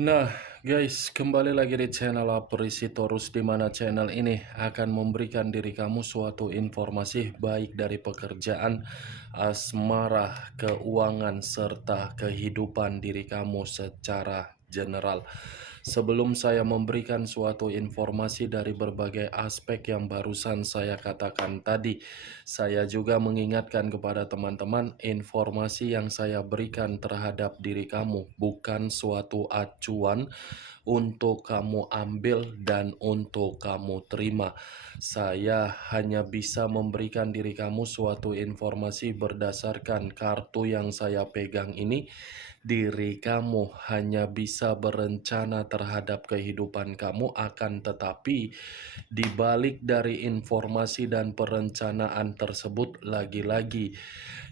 Nah, guys, kembali lagi di channel Aprisitorus, di mana channel ini akan memberikan diri kamu suatu informasi baik dari pekerjaan, asmara, keuangan, serta kehidupan diri kamu secara general. Sebelum saya memberikan suatu informasi dari berbagai aspek yang barusan saya katakan tadi, saya juga mengingatkan kepada teman-teman, informasi yang saya berikan terhadap diri kamu bukan suatu acuan untuk kamu ambil dan untuk kamu terima. Saya hanya bisa memberikan diri kamu suatu informasi berdasarkan kartu yang saya pegang ini. Diri kamu hanya bisa berencana terhadap kehidupan kamu, akan tetapi di balik dari informasi dan perencanaan tersebut, lagi-lagi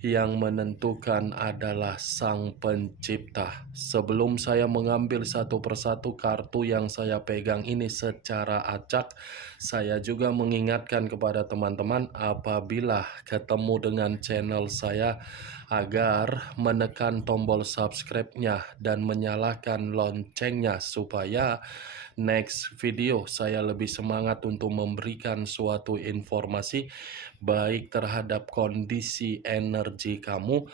yang menentukan adalah Sang Pencipta. Sebelum saya mengambil satu persatu kartu yang saya pegang ini secara acak, saya juga mengingatkan kepada teman-teman apabila ketemu dengan channel saya agar menekan tombol subscribe-nya dan menyalakan loncengnya supaya next video saya lebih semangat untuk memberikan suatu informasi baik terhadap kondisi energi kamu,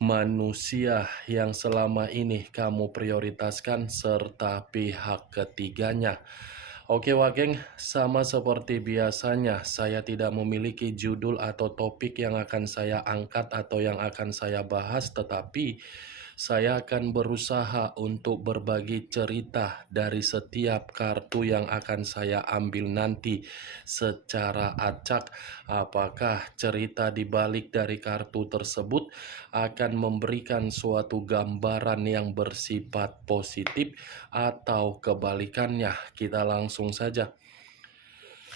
manusia yang selama ini kamu prioritaskan, serta pihak ketiganya. Oke Wageng, sama seperti biasanya, saya tidak memiliki judul atau topik yang akan saya angkat atau yang akan saya bahas, tetapi saya akan berusaha untuk berbagi cerita dari setiap kartu yang akan saya ambil nanti secara acak. Apakah cerita di balik dari kartu tersebut akan memberikan suatu gambaran yang bersifat positif atau kebalikannya? Kita langsung saja.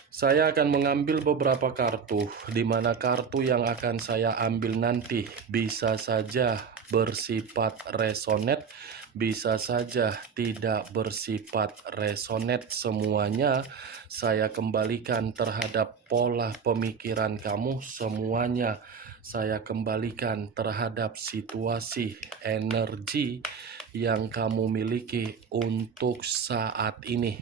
Saya akan mengambil beberapa kartu, di mana kartu yang akan saya ambil nanti bisa saja bersifat resonate, bisa saja tidak bersifat resonate. Semuanya saya kembalikan terhadap pola pemikiran kamu, semuanya saya kembalikan terhadap situasi energi yang kamu miliki untuk saat ini.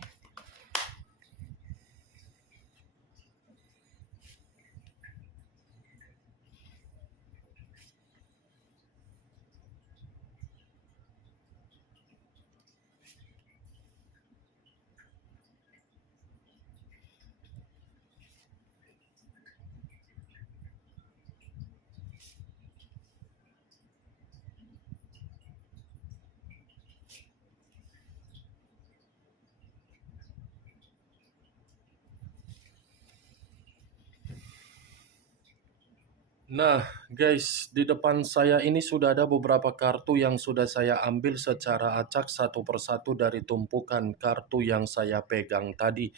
Nah, guys, di depan saya ini sudah ada beberapa kartu yang sudah saya ambil secara acak satu persatu dari tumpukan kartu yang saya pegang tadi.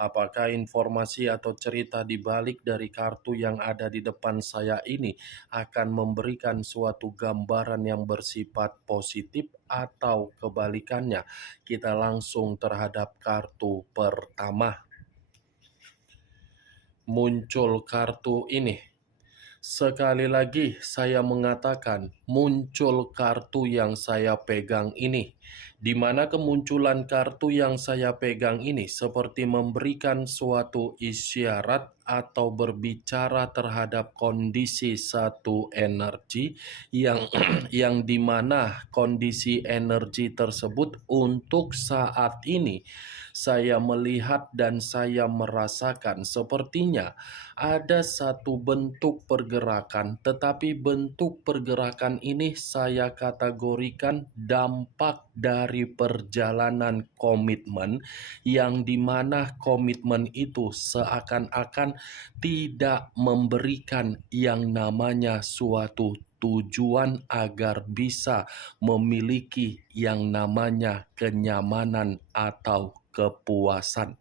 Apakah informasi atau cerita di balik dari kartu yang ada di depan saya ini akan memberikan suatu gambaran yang bersifat positif atau kebalikannya? Kita langsung terhadap kartu pertama. Muncul kartu ini. Sekali lagi saya mengatakan muncul kartu yang saya pegang ini, di mana kemunculan kartu yang saya pegang ini seperti memberikan suatu isyarat atau berbicara terhadap kondisi satu energi yang yang dimana kondisi energi tersebut untuk saat ini saya melihat dan saya merasakan sepertinya ada satu bentuk pergerakan, tetapi bentuk pergerakan ini saya kategorikan dampak dari perjalanan komitmen, yang dimana komitmen itu seakan-akan tidak memberikan yang namanya suatu tujuan agar bisa memiliki yang namanya kenyamanan atau kepuasan.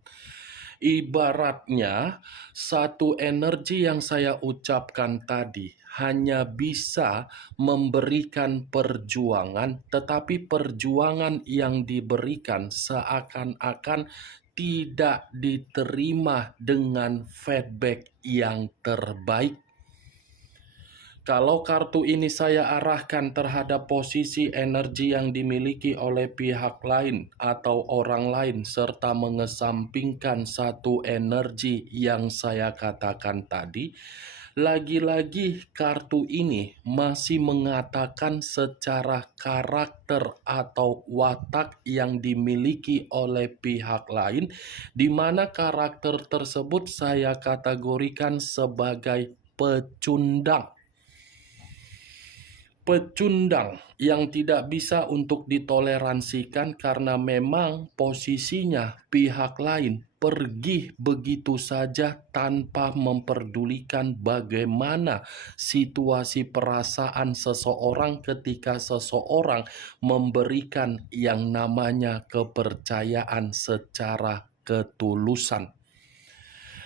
Ibaratnya, satu energi yang saya ucapkan tadi hanya bisa memberikan perjuangan, tetapi perjuangan yang diberikan seakan-akan tidak diterima dengan feedback yang terbaik. Kalau kartu ini saya arahkan terhadap posisi energi yang dimiliki oleh pihak lain atau orang lain, serta mengesampingkan satu energi yang saya katakan tadi, lagi-lagi kartu ini masih mengatakan secara karakter atau watak yang dimiliki oleh pihak lain, di mana karakter tersebut saya kategorikan sebagai pecundang. Pecundang yang tidak bisa untuk ditoleransikan karena memang posisinya pihak lain pergi begitu saja tanpa memperdulikan bagaimana situasi perasaan seseorang ketika seseorang memberikan yang namanya kepercayaan secara ketulusan.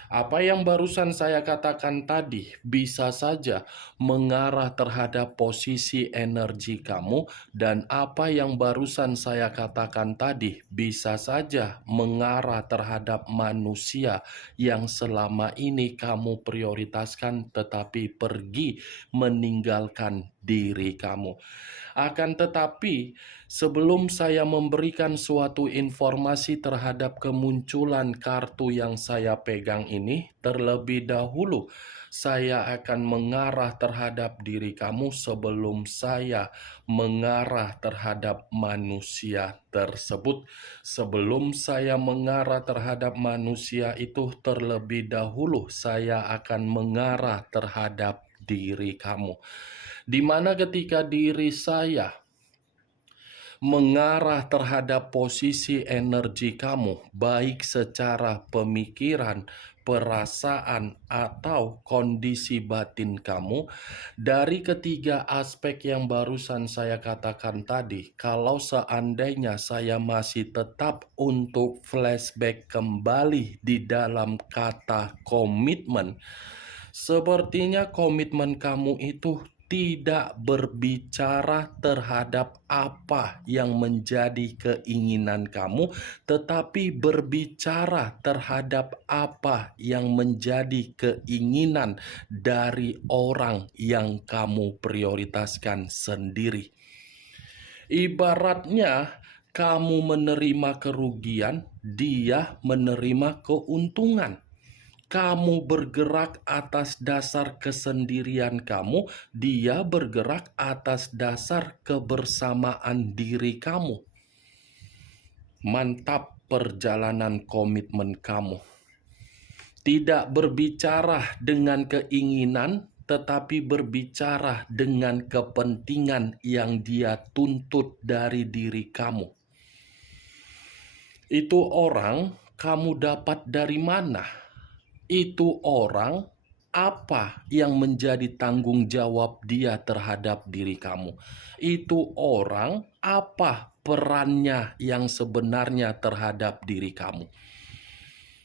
Apa yang barusan saya katakan tadi bisa saja mengarah terhadap posisi energi kamu, dan apa yang barusan saya katakan tadi bisa saja mengarah terhadap manusia yang selama ini kamu prioritaskan tetapi pergi meninggalkan diri kamu. Akan tetapi, sebelum saya memberikan suatu informasi terhadap kemunculan kartu yang saya pegang ini, terlebih dahulu saya akan mengarah terhadap diri kamu sebelum saya mengarah terhadap manusia tersebut. Sebelum saya mengarah terhadap manusia itu, terlebih dahulu saya akan mengarah terhadap diri kamu. Di mana ketika diri saya mengarah terhadap posisi energi kamu, baik secara pemikiran, perasaan, atau kondisi batin kamu, dari ketiga aspek yang barusan saya katakan tadi, kalau seandainya saya masih tetap untuk flashback kembali di dalam kata komitmen, sepertinya komitmen kamu itu tidak berbicara terhadap apa yang menjadi keinginan kamu, tetapi berbicara terhadap apa yang menjadi keinginan dari orang yang kamu prioritaskan sendiri. Ibaratnya kamu menerima kerugian, dia menerima keuntungan. Kamu bergerak atas dasar kesendirian kamu, dia bergerak atas dasar kebersamaan diri kamu. Mantap perjalanan komitmen kamu. Tidak berbicara dengan keinginan, tetapi berbicara dengan kepentingan yang dia tuntut dari diri kamu. Itu orang kamu dapat dari mana? Itu orang apa yang menjadi tanggung jawab dia terhadap diri kamu? Itu orang apa perannya yang sebenarnya terhadap diri kamu?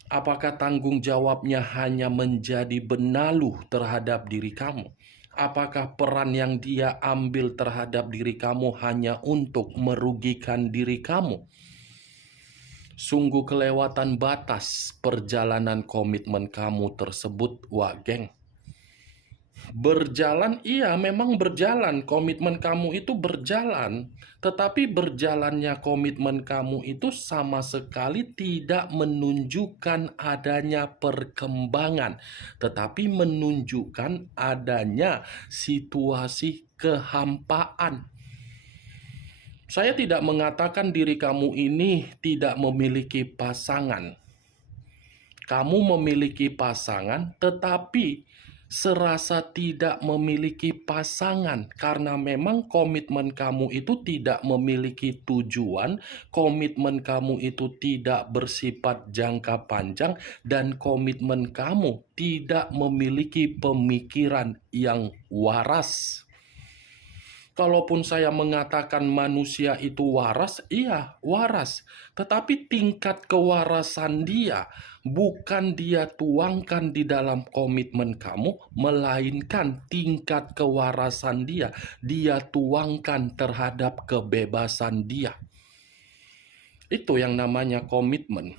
Apakah tanggung jawabnya hanya menjadi benalu terhadap diri kamu? Apakah peran yang dia ambil terhadap diri kamu hanya untuk merugikan diri kamu? Sungguh kelewatan batas perjalanan komitmen kamu tersebut, Wak Geng. Berjalan, iya memang berjalan, komitmen kamu itu berjalan. Tetapi berjalannya komitmen kamu itu sama sekali tidak menunjukkan adanya perkembangan, tetapi menunjukkan adanya situasi kehampaan. Saya tidak mengatakan diri kamu ini tidak memiliki pasangan. Kamu memiliki pasangan, tetapi serasa tidak memiliki pasangan karena memang komitmen kamu itu tidak memiliki tujuan, komitmen kamu itu tidak bersifat jangka panjang, dan komitmen kamu tidak memiliki pemikiran yang waras. Kalaupun saya mengatakan manusia itu waras, iya waras. Tetapi tingkat kewarasan dia bukan dia tuangkan di dalam komitmen kamu, melainkan tingkat kewarasan dia tuangkan terhadap kebebasan dia. Itu yang namanya komitmen.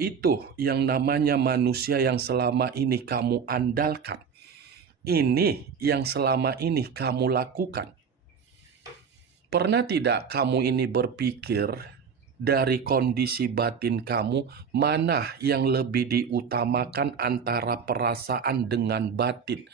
Itu yang namanya manusia yang selama ini kamu andalkan. ini yang selama ini kamu lakukan. Pernah tidak kamu ini berpikir dari kondisi batin kamu, mana yang lebih diutamakan antara perasaan dengan batin?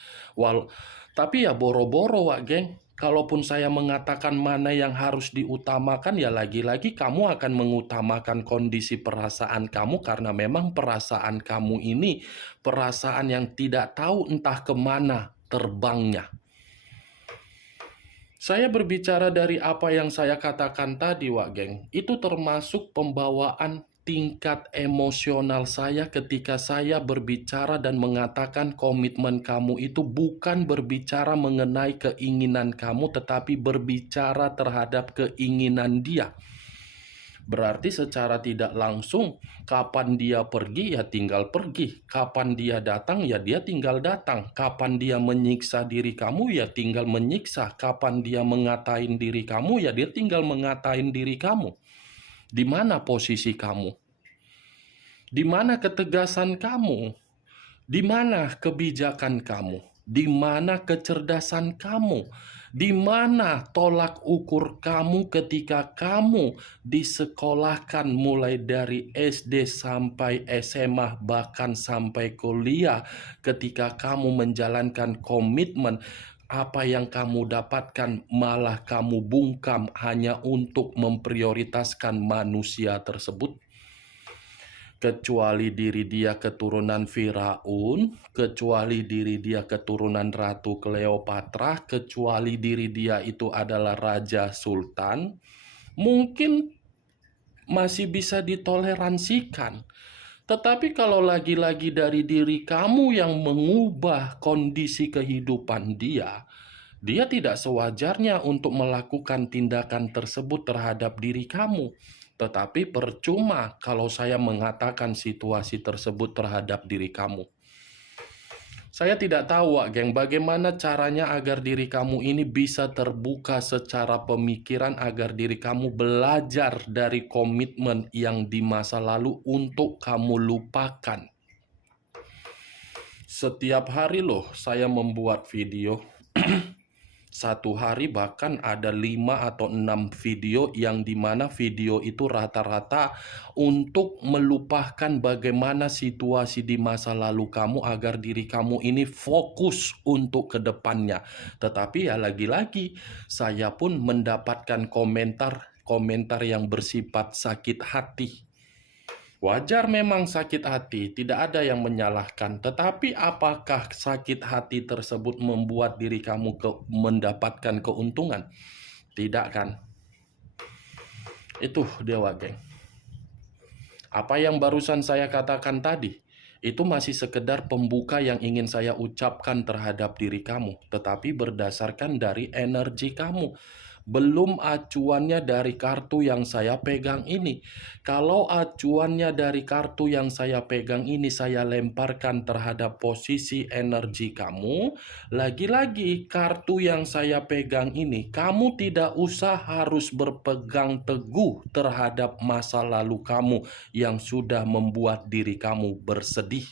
Tapi ya boro-boro, Wak Geng. Kalaupun saya mengatakan mana yang harus diutamakan, ya lagi-lagi kamu akan mengutamakan kondisi perasaan kamu karena memang perasaan kamu ini perasaan yang tidak tahu entah kemana terbangnya. Saya berbicara dari apa yang saya katakan tadi, Wak Geng. Itu termasuk pembawaan tingkat emosional saya ketika saya berbicara dan mengatakan komitmen kamu itu bukan berbicara mengenai keinginan kamu, tetapi berbicara terhadap keinginan dia. Berarti secara tidak langsung, kapan dia pergi ya tinggal pergi, kapan dia datang ya dia tinggal datang, kapan dia menyiksa diri kamu ya tinggal menyiksa, kapan dia mengatain diri kamu ya dia tinggal mengatain diri kamu. Di mana posisi kamu? Di mana ketegasan kamu? Di mana kebijakan kamu? Di mana kecerdasan kamu? Di mana tolak ukur kamu ketika kamu disekolahkan mulai dari SD sampai SMA bahkan sampai kuliah, ketika kamu menjalankan komitmen, apa yang kamu dapatkan malah kamu bungkam hanya untuk memprioritaskan manusia tersebut? Kecuali diri dia keturunan Firaun, kecuali diri dia keturunan Ratu Kleopatra, kecuali diri dia itu adalah Raja Sultan, mungkin masih bisa ditoleransikan. Tetapi kalau lagi-lagi dari diri kamu yang mengubah kondisi kehidupan dia, dia tidak sewajarnya untuk melakukan tindakan tersebut terhadap diri kamu. Tetapi percuma kalau saya mengatakan situasi tersebut terhadap diri kamu. Saya tidak tahu, Wak Geng, bagaimana caranya agar diri kamu ini bisa terbuka secara pemikiran, agar diri kamu belajar dari komitmen yang di masa lalu untuk kamu lupakan. Setiap hari loh saya membuat video. Satu hari bahkan ada 5 atau 6 video yang dimana video itu rata-rata untuk melupakan bagaimana situasi di masa lalu kamu agar diri kamu ini fokus untuk kedepannya. Tetapi ya lagi-lagi saya pun mendapatkan komentar yang bersifat sakit hati. Wajar memang sakit hati, tidak ada yang menyalahkan. Tetapi apakah sakit hati tersebut membuat diri kamu mendapatkan keuntungan? Tidak kan? Itu dia, Wak Geng. Apa yang barusan saya katakan tadi, itu masih sekedar pembuka yang ingin saya ucapkan terhadap diri kamu. Tetapi berdasarkan dari energi kamu. Belum acuannya dari kartu yang saya pegang ini. Kalau acuannya dari kartu yang saya pegang ini saya lemparkan terhadap posisi energi kamu, lagi-lagi kartu yang saya pegang ini, kamu tidak usah harus berpegang teguh terhadap masa lalu kamu yang sudah membuat diri kamu bersedih.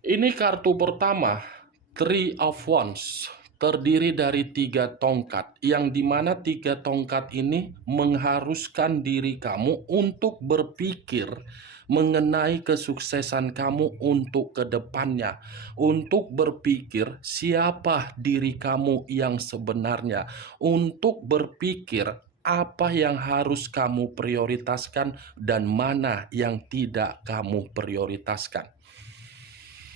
Ini kartu pertama, Three of Wands. Terdiri dari 3 tongkat, yang dimana 3 tongkat ini mengharuskan diri kamu untuk berpikir mengenai kesuksesan kamu untuk kedepannya, untuk berpikir siapa diri kamu yang sebenarnya, untuk berpikir apa yang harus kamu prioritaskan dan mana yang tidak kamu prioritaskan.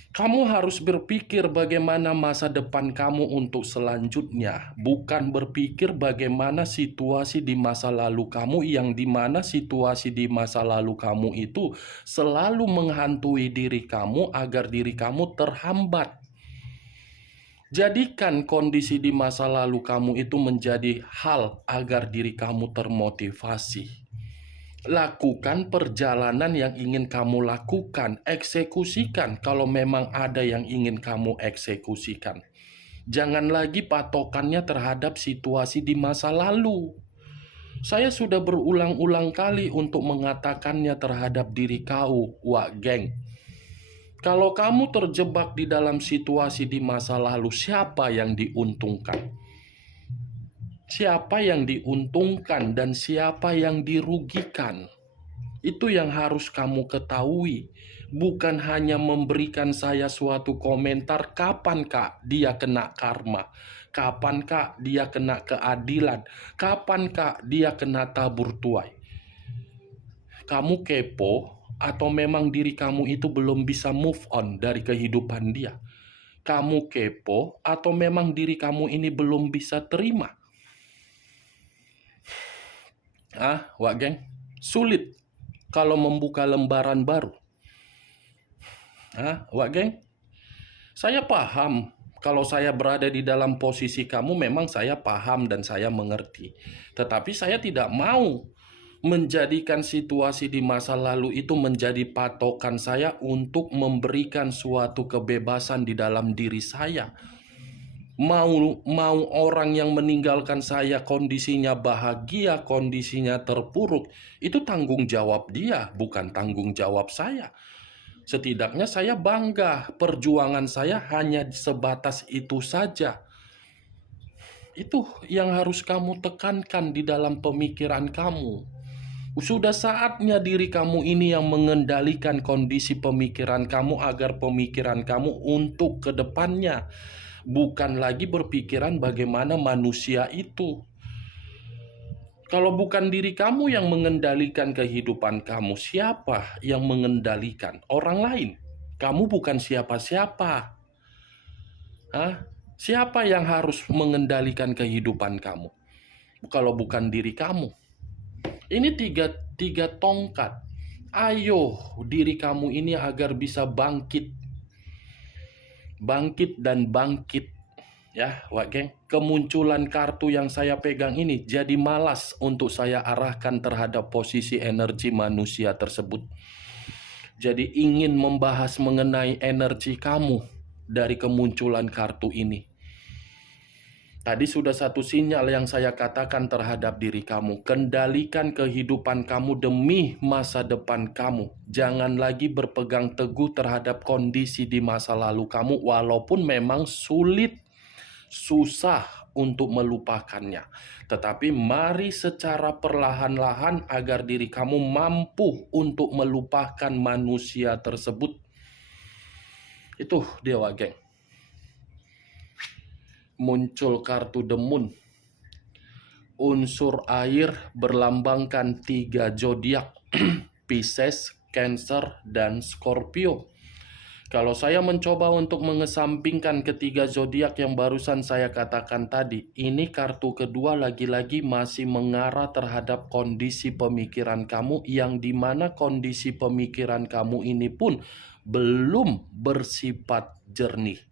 Kamu harus berpikir bagaimana masa depan kamu untuk selanjutnya, bukan berpikir bagaimana situasi di masa lalu kamu, yang dimana situasi di masa lalu kamu itu selalu menghantui diri kamu agar diri kamu terhambat. Jadikan kondisi di masa lalu kamu itu menjadi hal agar diri kamu termotivasi. Lakukan perjalanan yang ingin kamu lakukan, eksekusikan kalau memang ada yang ingin kamu eksekusikan. Jangan lagi patokannya terhadap situasi di masa lalu. Saya sudah berulang-ulang kali untuk mengatakannya terhadap diri kau, Wak Geng. Kalau kamu terjebak di dalam situasi di masa lalu, siapa yang diuntungkan? Siapa yang diuntungkan dan siapa yang dirugikan? Itu yang harus kamu ketahui. Bukan hanya memberikan saya suatu komentar, kapan kak dia kena karma? Kapan kak dia kena keadilan? Kapan kak dia kena tabur tuai? Kamu kepo atau memang diri kamu itu belum bisa move on dari kehidupan dia? Kamu kepo atau memang diri kamu ini belum bisa terima? Wak geng, sulit kalau membuka lembaran baru. Wak geng, saya paham kalau saya berada di dalam posisi kamu, memang saya paham dan saya mengerti. Tetapi saya tidak mau menjadikan situasi di masa lalu itu menjadi patokan saya untuk memberikan suatu kebebasan di dalam diri saya. Mau orang yang meninggalkan saya kondisinya bahagia, kondisinya terpuruk, itu tanggung jawab dia, bukan tanggung jawab saya. Setidaknya saya bangga, perjuangan saya hanya sebatas itu saja. Itu yang harus kamu tekankan di dalam pemikiran kamu. Sudah saatnya diri kamu ini yang mengendalikan kondisi pemikiran kamu agar pemikiran kamu untuk ke depannya. Bukan lagi berpikiran bagaimana manusia itu. Kalau bukan diri kamu yang mengendalikan kehidupan kamu, siapa yang mengendalikan? Orang lain. Kamu bukan siapa-siapa. Siapa yang harus mengendalikan kehidupan kamu? Kalau bukan diri kamu. Ini tiga tongkat. Ayo diri kamu ini agar bisa bangkit. Bangkit dan bangkit. Ya, Wak geng, kemunculan kartu yang saya pegang ini jadi malas untuk saya arahkan terhadap posisi energi manusia tersebut. Jadi ingin membahas mengenai energi kamu dari kemunculan kartu ini. Tadi sudah satu sinyal yang saya katakan terhadap diri kamu. Kendalikan kehidupan kamu demi masa depan kamu. Jangan lagi berpegang teguh terhadap kondisi di masa lalu kamu, walaupun memang sulit, susah untuk melupakannya. Tetapi mari secara perlahan-lahan agar diri kamu mampu untuk melupakan manusia tersebut. Itu Dewa Geng. Muncul kartu The Moon. Unsur air berlambangkan 3 zodiak, Pisces, Cancer, dan Scorpio. Kalau saya mencoba untuk mengesampingkan ketiga zodiak yang barusan saya katakan tadi, ini kartu kedua lagi-lagi masih mengarah terhadap kondisi pemikiran kamu, yang dimana kondisi pemikiran kamu ini pun belum bersifat jernih.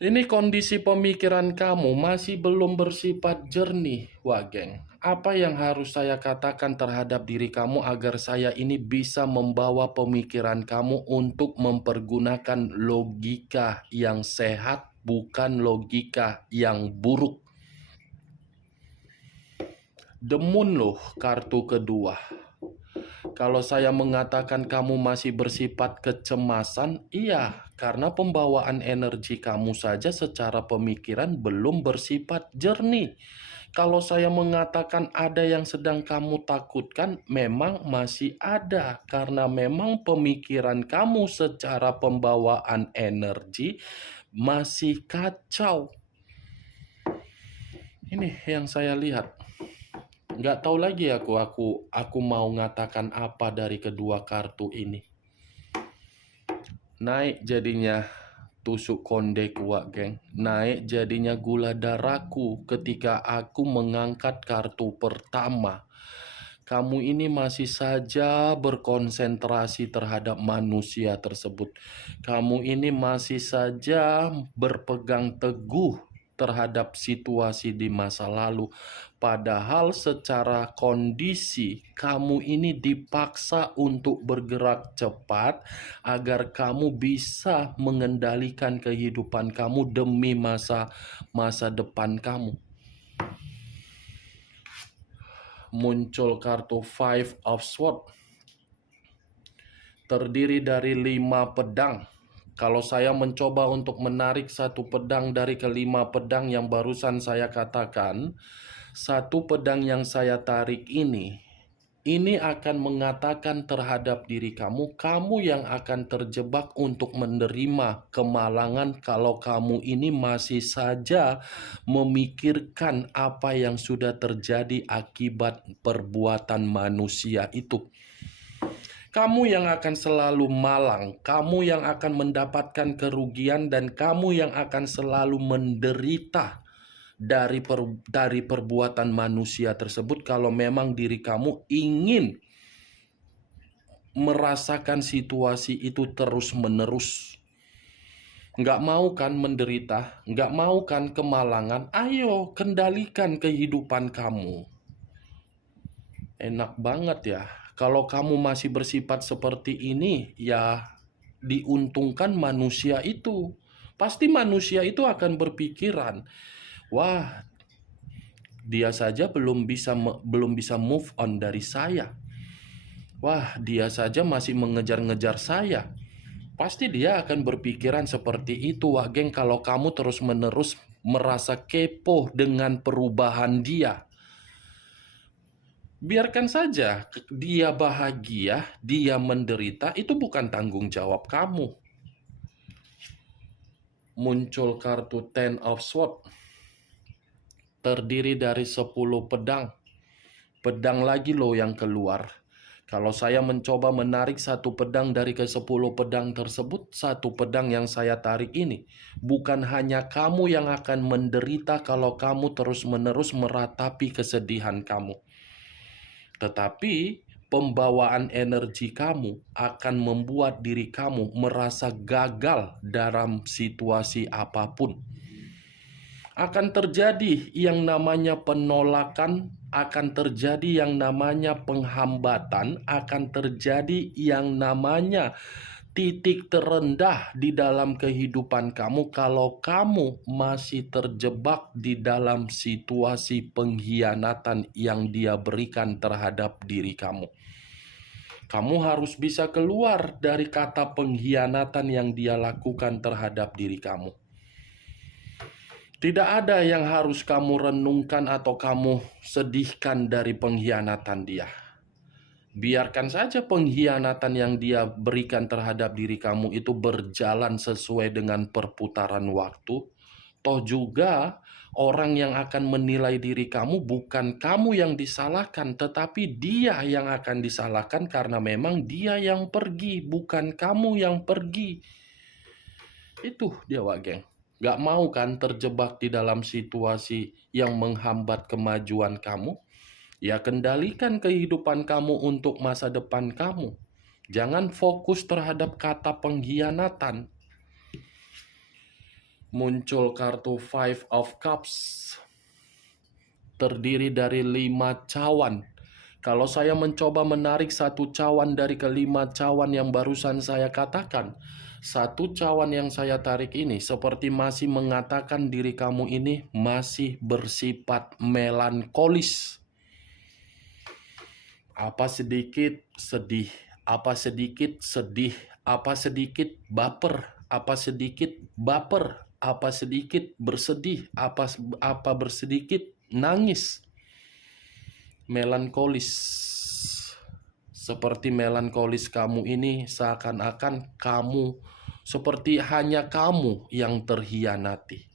Ini kondisi pemikiran kamu masih belum bersifat jernih, Wak geng. Apa yang harus saya katakan terhadap diri kamu agar saya ini bisa membawa pemikiran kamu untuk mempergunakan logika yang sehat, bukan logika yang buruk. The Moon loh, kartu kedua. Kalau saya mengatakan kamu masih bersifat kecemasan, iya, karena pembawaan energi kamu saja secara pemikiran belum bersifat jernih. Kalau saya mengatakan ada yang sedang kamu takutkan, memang masih ada, karena memang pemikiran kamu secara pembawaan energi masih kacau. Ini yang saya lihat. Nggak tahu lagi aku mau ngatakan apa dari kedua kartu ini. Naik jadinya tusuk konde kuat geng. Naik jadinya gula darahku ketika aku mengangkat kartu pertama. Kamu ini masih saja berkonsentrasi terhadap manusia tersebut. Kamu ini masih saja berpegang teguh terhadap situasi di masa lalu. Padahal secara kondisi kamu ini dipaksa untuk bergerak cepat agar kamu bisa mengendalikan kehidupan kamu demi masa depan kamu. Muncul kartu Five of Swords. terdiri dari 5 pedang. Kalau saya mencoba untuk menarik satu pedang dari kelima pedang yang barusan saya katakan, satu pedang yang saya tarik ini akan mengatakan terhadap diri kamu, kamu yang akan terjebak untuk menerima kemalangan kalau kamu ini masih saja memikirkan apa yang sudah terjadi akibat perbuatan manusia itu. Kamu yang akan selalu malang, kamu yang akan mendapatkan kerugian, dan kamu yang akan selalu menderita dari perbuatan manusia tersebut kalau memang diri kamu ingin merasakan situasi itu terus-menerus. Nggak mau kan menderita, nggak mau kan kemalangan, ayo kendalikan kehidupan kamu. Enak banget ya. Kalau kamu masih bersifat seperti ini, ya diuntungkan manusia itu. Pasti manusia itu akan berpikiran, wah, dia saja belum bisa move on dari saya. Wah, dia saja masih mengejar-ngejar saya. Pasti dia akan berpikiran seperti itu, Wak Geng, kalau kamu terus-menerus merasa kepo dengan perubahan dia. Biarkan saja dia bahagia, dia menderita, itu bukan tanggung jawab kamu. Muncul kartu Ten of Swords. Terdiri dari 10 pedang. Pedang lagi loh yang keluar. Kalau saya mencoba menarik satu pedang dari ke-10 pedang tersebut, satu pedang yang saya tarik ini, bukan hanya kamu yang akan menderita kalau kamu terus-menerus meratapi kesedihan kamu. Tetapi pembawaan energi kamu akan membuat diri kamu merasa gagal dalam situasi apapun. Akan terjadi yang namanya penolakan, akan terjadi yang namanya penghambatan, akan terjadi yang namanya titik terendah di dalam kehidupan kamu kalau kamu masih terjebak di dalam situasi pengkhianatan yang dia berikan terhadap diri kamu. Kamu harus bisa keluar dari kata pengkhianatan yang dia lakukan terhadap diri kamu. Tidak ada yang harus kamu renungkan atau kamu sedihkan dari pengkhianatan dia. Biarkan saja pengkhianatan yang dia berikan terhadap diri kamu itu berjalan sesuai dengan perputaran waktu. Toh juga orang yang akan menilai diri kamu bukan kamu yang disalahkan, tetapi dia yang akan disalahkan karena memang dia yang pergi, bukan kamu yang pergi. Itu dia, Wak Geng. Gak mau kan terjebak di dalam situasi yang menghambat kemajuan kamu? Ya kendalikan kehidupan kamu untuk masa depan kamu. Jangan fokus terhadap kata pengkhianatan. Muncul kartu Five of Cups. Terdiri dari 5 cawan. Kalau saya mencoba menarik satu cawan dari kelima cawan yang barusan saya katakan, satu cawan yang saya tarik ini seperti masih mengatakan diri kamu ini masih bersifat melankolis. Apa sedikit sedih, apa sedikit sedih, apa sedikit baper, apa sedikit baper, apa sedikit bersedih, apa bersedikit nangis. Melankolis. Seperti melankolis kamu ini seakan-akan kamu seperti hanya kamu yang terhianati.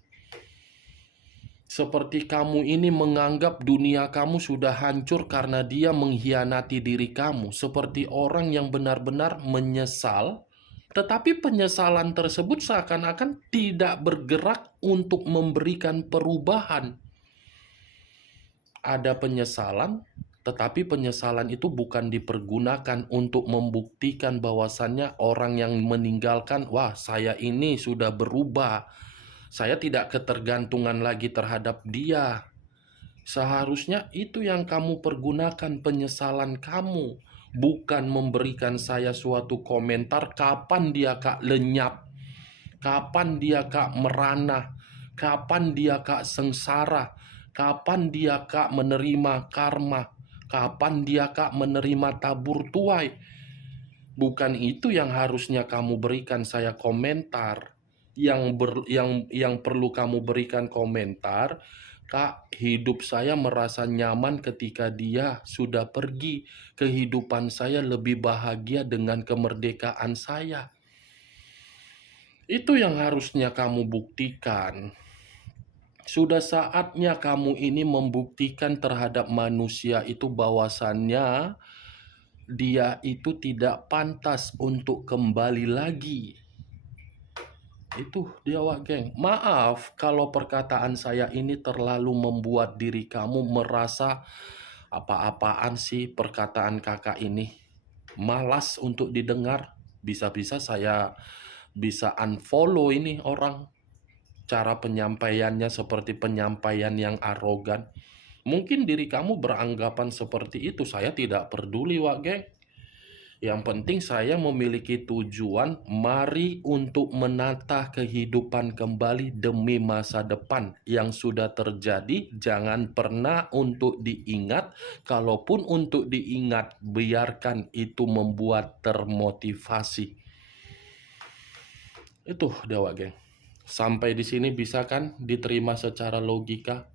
Seperti kamu ini menganggap dunia kamu sudah hancur karena dia mengkhianati diri kamu. Seperti orang yang benar-benar menyesal, tetapi penyesalan tersebut seakan-akan tidak bergerak untuk memberikan perubahan. Ada penyesalan, tetapi penyesalan itu bukan dipergunakan untuk membuktikan bahwasannya orang yang meninggalkan, wah saya ini sudah berubah. Saya tidak ketergantungan lagi terhadap dia. Seharusnya itu yang kamu pergunakan penyesalan kamu. Bukan memberikan saya suatu komentar kapan dia kak lenyap. Kapan dia kak merana. Kapan dia kak sengsara. Kapan dia kak menerima karma. Kapan dia kak menerima tabur tuai. Bukan itu yang harusnya kamu berikan saya komentar. Yang perlu kamu berikan komentar, Kak, hidup saya merasa nyaman ketika dia sudah pergi. Kehidupan saya lebih bahagia dengan kemerdekaan saya. Itu yang harusnya kamu buktikan. Sudah saatnya kamu ini membuktikan terhadap manusia itu bahwasannya dia itu tidak pantas untuk kembali lagi. Itu dia, Wak Geng. Maaf kalau perkataan saya ini terlalu membuat diri kamu merasa apa-apaan sih perkataan kakak ini. Malas untuk didengar. Bisa-bisa saya bisa unfollow ini orang. Cara penyampaiannya seperti penyampaian yang arogan. Mungkin diri kamu beranggapan seperti itu. Saya tidak peduli, Wak Geng. Yang penting saya memiliki tujuan, mari untuk menata kehidupan kembali demi masa depan. Yang sudah terjadi jangan pernah untuk diingat. Kalaupun untuk diingat, biarkan itu membuat termotivasi. Itu Dewa Geng. Sampai di sini bisa kan diterima secara logika?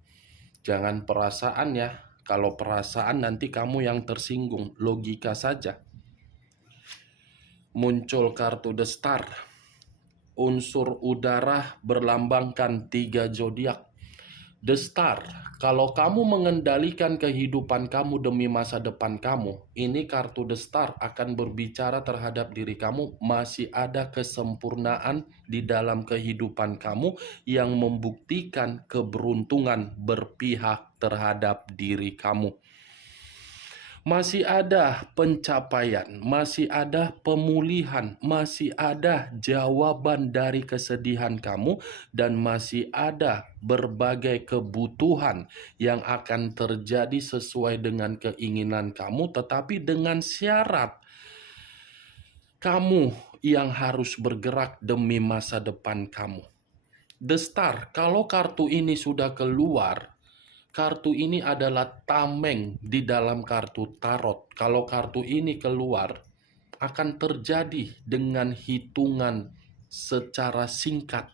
Jangan perasaan ya. Kalau perasaan nanti kamu yang tersinggung. Logika saja. Muncul kartu The Star. Unsur udara berlambangkan 3 zodiak. The Star, kalau kamu mengendalikan kehidupan kamu demi masa depan kamu, ini kartu The Star akan berbicara terhadap diri kamu. Masih ada kesempurnaan di dalam kehidupan kamu yang membuktikan keberuntungan berpihak terhadap diri kamu. Masih ada pencapaian, masih ada pemulihan, masih ada jawaban dari kesedihan kamu, dan masih ada berbagai kebutuhan yang akan terjadi sesuai dengan keinginan kamu, tetapi dengan syarat kamu yang harus bergerak demi masa depan kamu. The Star, kalau kartu ini sudah keluar, kartu ini adalah tameng di dalam kartu tarot. Kalau kartu ini keluar, akan terjadi dengan hitungan secara singkat.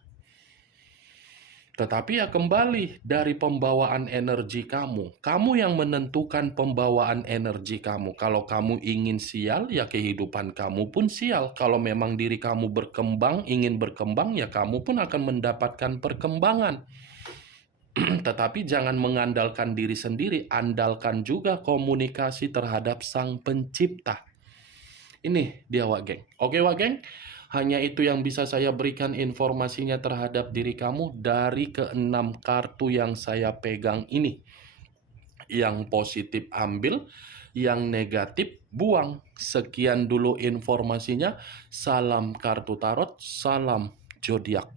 Tetapi ya kembali dari pembawaan energi kamu. Kamu yang menentukan pembawaan energi kamu. Kalau kamu ingin sial, ya kehidupan kamu pun sial. Kalau memang diri kamu berkembang, ingin berkembang, ya kamu pun akan mendapatkan perkembangan. Tetapi jangan mengandalkan diri sendiri, andalkan juga komunikasi terhadap Sang Pencipta. Ini dia, Wak Geng. Oke, Wak Geng, hanya itu yang bisa saya berikan informasinya terhadap diri kamu dari ke-6 kartu yang saya pegang ini. Yang positif ambil, yang negatif buang. Sekian dulu informasinya. Salam kartu tarot, salam zodiak.